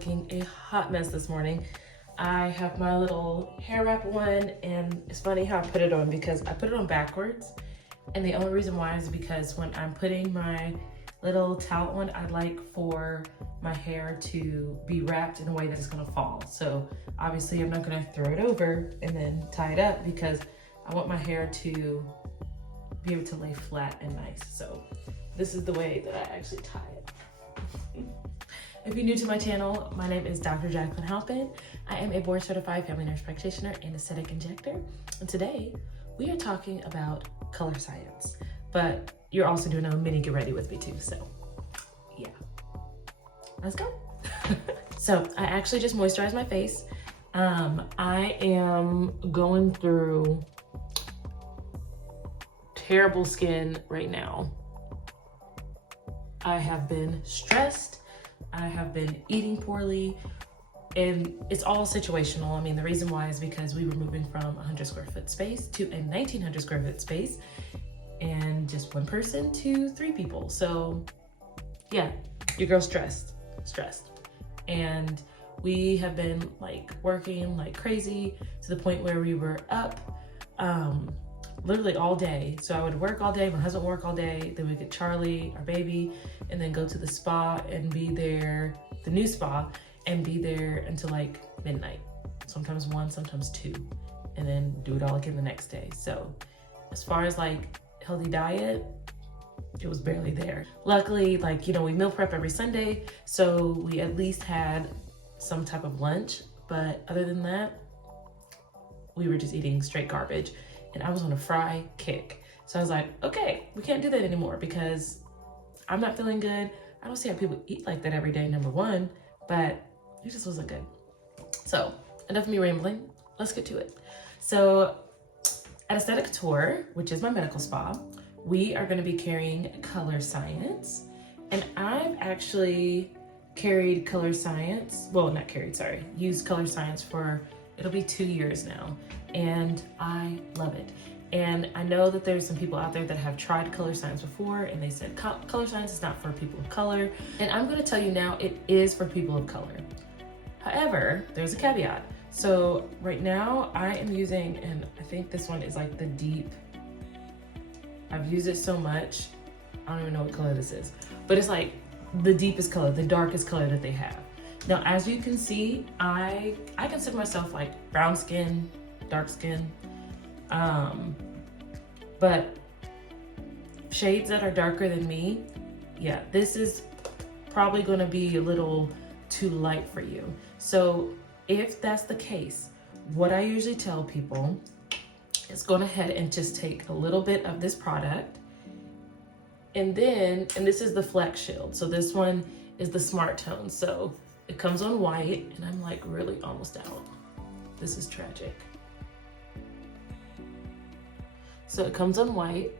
looking a hot mess this morning. I have my little hair wrap on, and it's funny how I put it on because I put it on backwards. And the only reason why is because when I'm putting my little towel on, I like for my hair to be wrapped in a way that it's gonna fall. So obviously I'm not gonna throw it over and then tie it up because I want my hair to be able to lay flat and nice. So this is the way that I actually tie it. If you're new to my channel, my name is Dr. Jacqueline Halpin. I am a board certified family nurse practitioner and aesthetic injector. And today we are talking about color science, but you're also doing a mini get ready with me too. So yeah, let's go. So I actually just moisturized my face. I am going through terrible skin right now. I have been stressed. I have been eating poorly, and it's all situational. I mean, the reason why is because we were moving from a 100 square foot space to a 1900 square foot space, and just one person to 3 people. So yeah, your girl's stressed. And we have been like working like crazy to the point where we were up literally all day. So I would work all day, my husband would work all day, then we'd get Charlie, our baby, and then go to the spa and be there, the new spa, and be there until like midnight. Sometimes 1, sometimes 2, and then do it all again the next day. So as far as like healthy diet, it was barely there. Luckily, like, you know, we meal prep every Sunday, so we at least had some type of lunch, but other than that, we were just eating straight garbage. And I was on a fry kick. So I was like, okay, we can't do that anymore because I'm not feeling good. I don't see how people eat like that every day, number one, but it just wasn't good. So enough of me rambling, let's get to it. So at Aesthetic Couture, which is my medical spa, we are gonna be carrying Colorescience. And I've actually carried Colorescience, well, not carried, sorry, used Colorescience for, it'll be 2 years now. And I love it. And I know that there's some people out there that have tried Colorescience before and they said Colorescience is not for people of color. And I'm gonna tell you now, it is for people of color. However, there's a caveat. So right now I am using, and I think this one is like the deep, I've used it so much, I don't even know what color this is, but it's like the deepest color, the darkest color that they have. Now, as you can see, I consider myself like brown skin, dark skin, but shades that are darker than me, yeah, this is probably gonna be a little too light for you. So if that's the case, what I usually tell people is go ahead and just take a little bit of this product, and this is the Flex Shield. So this one is the Smart Tone. So it comes on white, and I'm like really almost out. This is tragic. So it comes on white,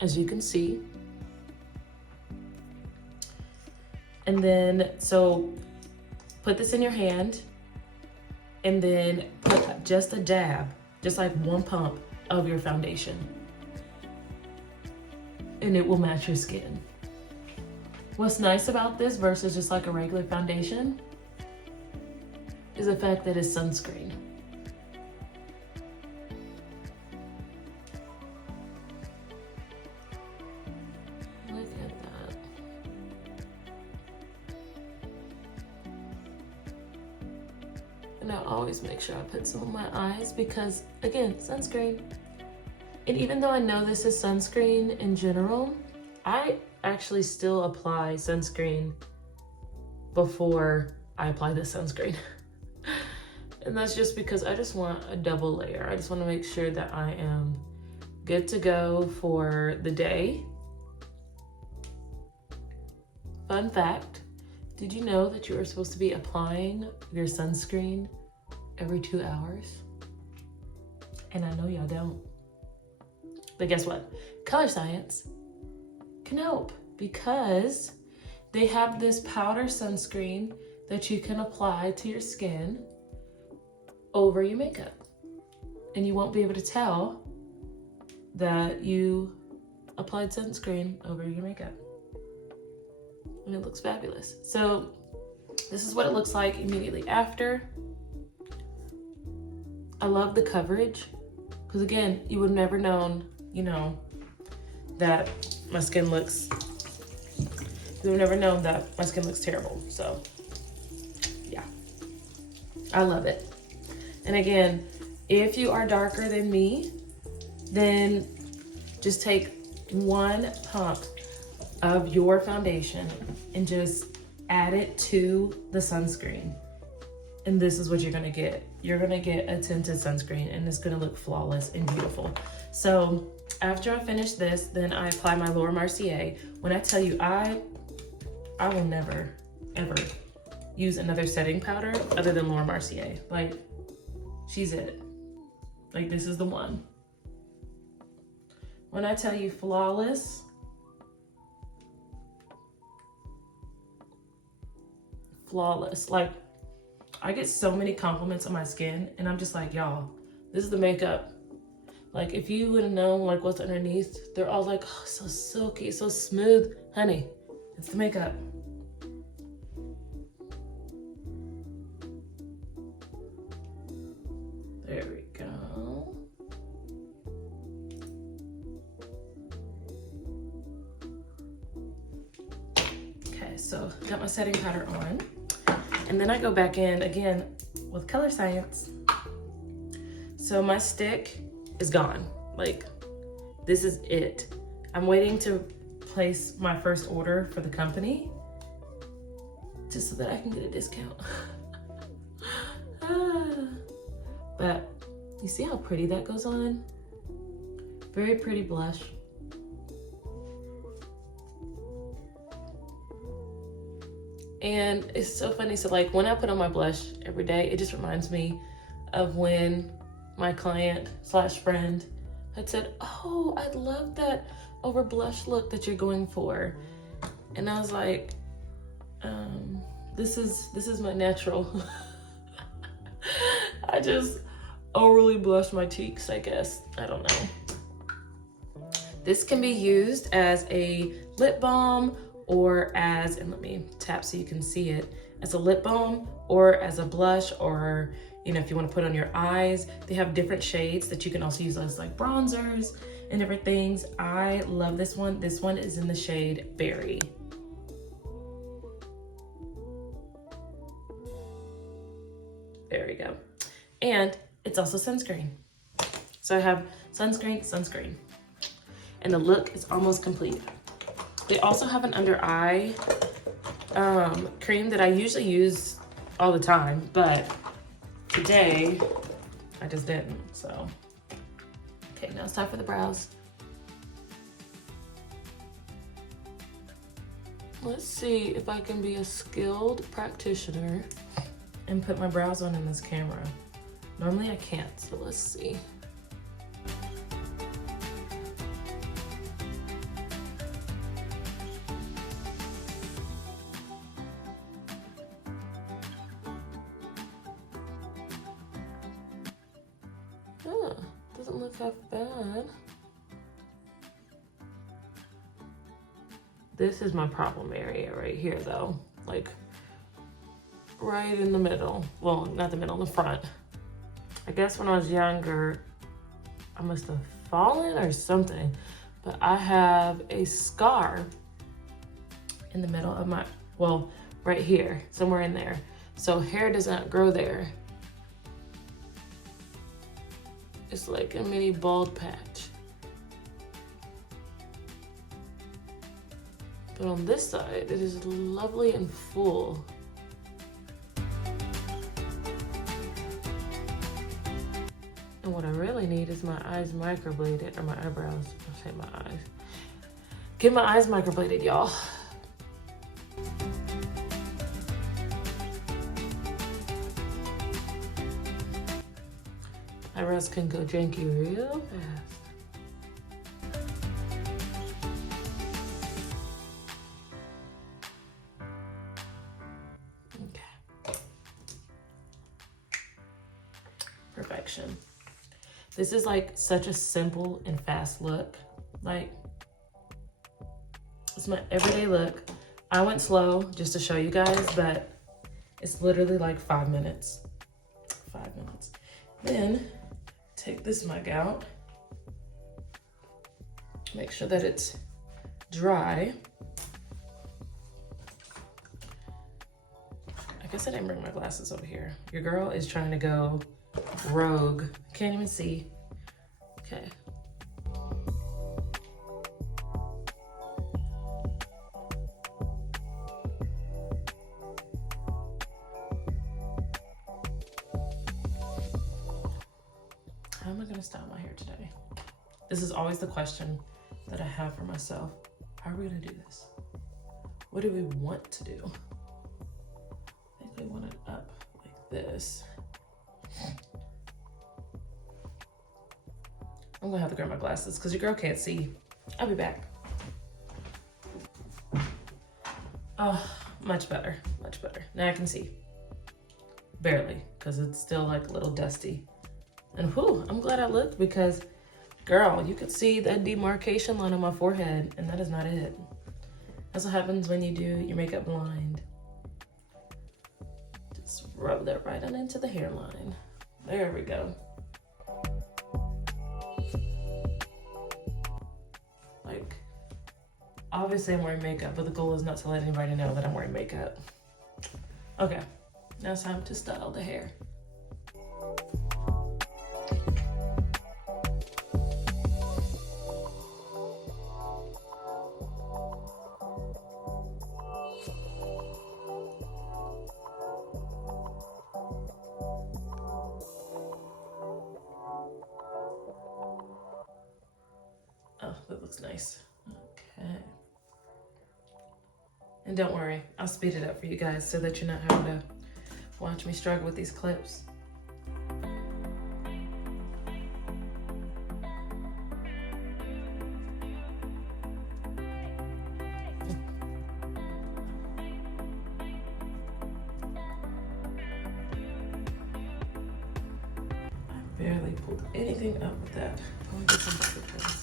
as you can see. And then, so put this in your hand, and then put just a dab, just like 1 pump of your foundation. And it will match your skin. What's nice about this versus just like a regular foundation is the fact that it's sunscreen. Look at that. And I always make sure I put some on my eyes because, again, sunscreen. And even though I know this is sunscreen in general, I actually still apply sunscreen before I apply this sunscreen. And that's just because I just want a double layer. I just want to make sure that I am good to go for the day. Fun fact, did you know that you are supposed to be applying your sunscreen every 2 hours? And I know y'all don't. But guess what? Colorescience can help because they have this powder sunscreen that you can apply to your skin over your makeup. And you won't be able to tell that you applied sunscreen over your makeup. And it looks fabulous. So This is what it looks like immediately after. I love the coverage because again, you would have never known, you know, that my skin looks, you would have never known that my skin looks terrible. So yeah, I love it. And again, if you are darker than me, then just take one pump of your foundation and just add it to the sunscreen. And this is what you're gonna get. You're gonna get a tinted sunscreen and it's gonna look flawless and beautiful. So after I finish this, then I apply my Laura Mercier. When I tell you, I will never, ever use another setting powder other than Laura Mercier. Like, she's it. Like, this is the one. When I tell you flawless, flawless. Like, I get so many compliments on my skin and I'm just like, y'all, this is the makeup. Like, if you would have known like what's underneath, they're all like, oh, so silky, so smooth. Honey, it's the makeup. There we go. Okay, so got my setting powder on. And then I go back in again with Colorescience. So my stick is gone. Like, this is it. I'm waiting to place my first order for the company just so that I can get a discount. But you see how pretty that goes on? Very pretty blush. And it's so funny. So like when I put on my blush every day, it just reminds me of when my client / friend had said, oh, I'd love that over blush look that you're going for. And I was like, this is my natural. I just overly blush my cheeks, I guess. I don't know. This can be used as a lip balm or as, and let me tap so you can see it, as a lip balm or as a blush, or, you know, if you want to put on your eyes. They have different shades that you can also use as like bronzers and different things. I love this one. This one is in the shade Berry. There we go. And it's also sunscreen. So I have sunscreen. And the look is almost complete. They also have an under eye cream that I usually use all the time, but today I just didn't, so. Okay, now it's time for the brows. Let's see if I can be a skilled practitioner and put my brows on in this camera. Normally I can't, so let's see. Doesn't look that bad. This is my problem area right here though. Like right in the middle. Well, not the middle, the front. I guess when I was younger, I must have fallen or something, but I have a scar in the middle of my, well, right here, somewhere in there. So hair does not grow there. It's like a mini bald patch. But on this side, it is lovely and full. And what I really need is my eyes microbladed, or my eyebrows. I'll say my eyes. Get my eyes microbladed, y'all. Eyebrows can go janky real fast. Okay. Perfection. This is like such a simple and fast look. Like, it's my everyday look. I went slow just to show you guys, but It's literally like 5 minutes. 5 minutes. Then take this mug out. Make sure that it's dry. I guess I didn't bring my glasses over here. Your girl is trying to go rogue. Can't even see. Okay. How am I gonna style my hair today? This is always the question that I have for myself. How are we gonna do this? What do we want to do? I think we want it up like this. I'm gonna have to grab my glasses because your girl can't see. I'll be back. Oh, much better, much better. Now I can see. Barely, because it's still like a little dusty. And whew, I'm glad I looked because, girl, you could see that demarcation line on my forehead, and that is not it. That's what happens when you do your makeup blind. Just rub that right on into the hairline. There we go. Like, obviously I'm wearing makeup, but the goal is not to let anybody know that I'm wearing makeup. Okay, now it's time to style the hair. Oh, that looks nice. Okay. And don't worry, I'll speed it up for you guys so that you're not having to watch me struggle with these clips. I barely pulled anything up with that. Let me get some bobby pins.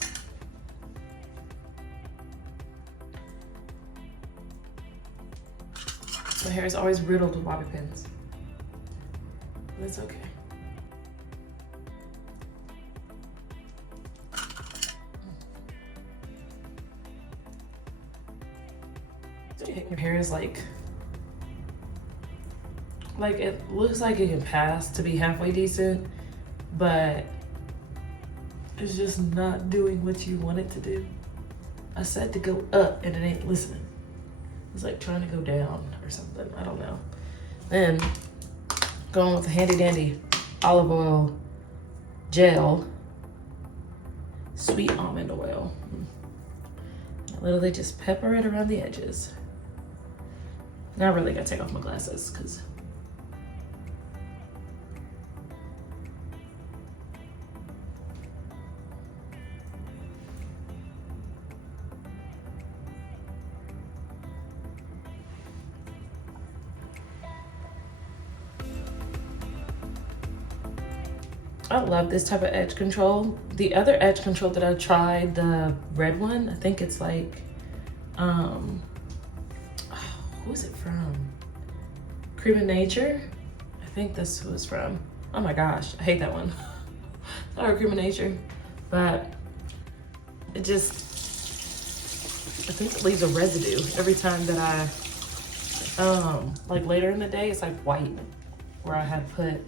My hair is always riddled with bobby pins. That's okay. Your hair is like it looks like it can pass to be halfway decent, but it's just not doing what you want it to do. I said to go up and it ain't listening. It's like trying to go down or something, I don't know. Then going with the handy dandy olive oil gel, sweet almond oil. I literally just pepper it around the edges. Now I really gotta take off my glasses because I love this type of edge control. The other edge control that I tried, the red one, I think it's like, who is it from? Cream of Nature? I think this was from. Oh my gosh, I hate that one. Sorry, Cream of Nature. But it just, I think it leaves a residue every time that I, like later in the day, it's like white where I had put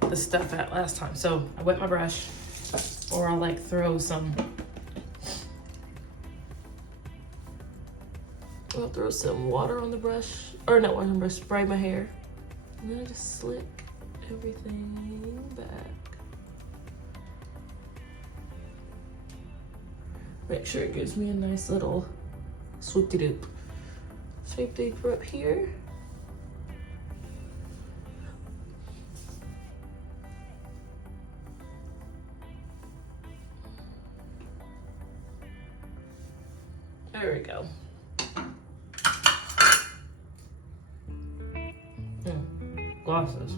the stuff at last time. So I wet my brush, or I'll like throw some, I'll throw some water on the brush, or not water on the brush, spray my hair. And then I just slick everything back. Make sure it gives me a nice little swoop-de-doop. Same thing for up here. There we go. Glasses.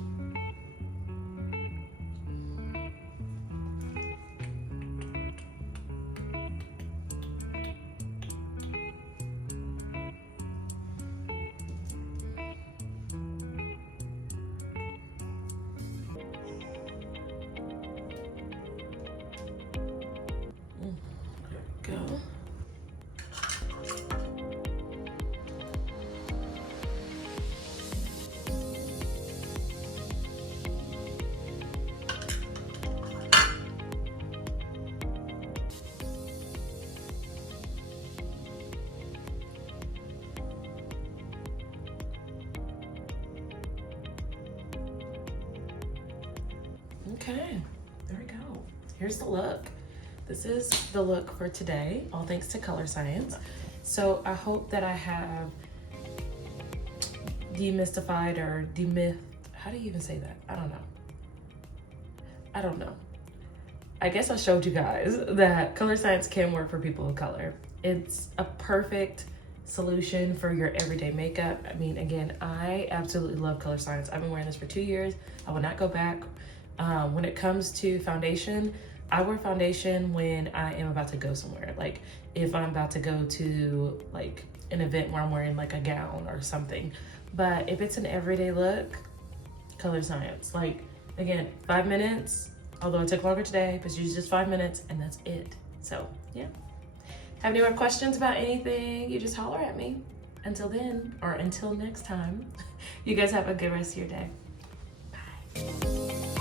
Okay, there we go. Here's the look. This is the look for today, all thanks to Colorescience. So I hope that I have demystified or how do you even say that? I don't know. I guess I showed you guys that Colorescience can work for people of color. It's a perfect solution for your everyday makeup. I mean, again, I absolutely love Colorescience. I've been wearing this for 2 years. I will not go back. When it comes to foundation, I wear foundation when I am about to go somewhere. Like if I'm about to go to like an event where I'm wearing like a gown or something. But if it's an everyday look, Colorescience. Like again, 5 minutes, although it took longer today, but it's usually just 5 minutes and that's it. So yeah. Have any more questions about anything, you just holler at me. Until then, or until next time, you guys have a good rest of your day. Bye.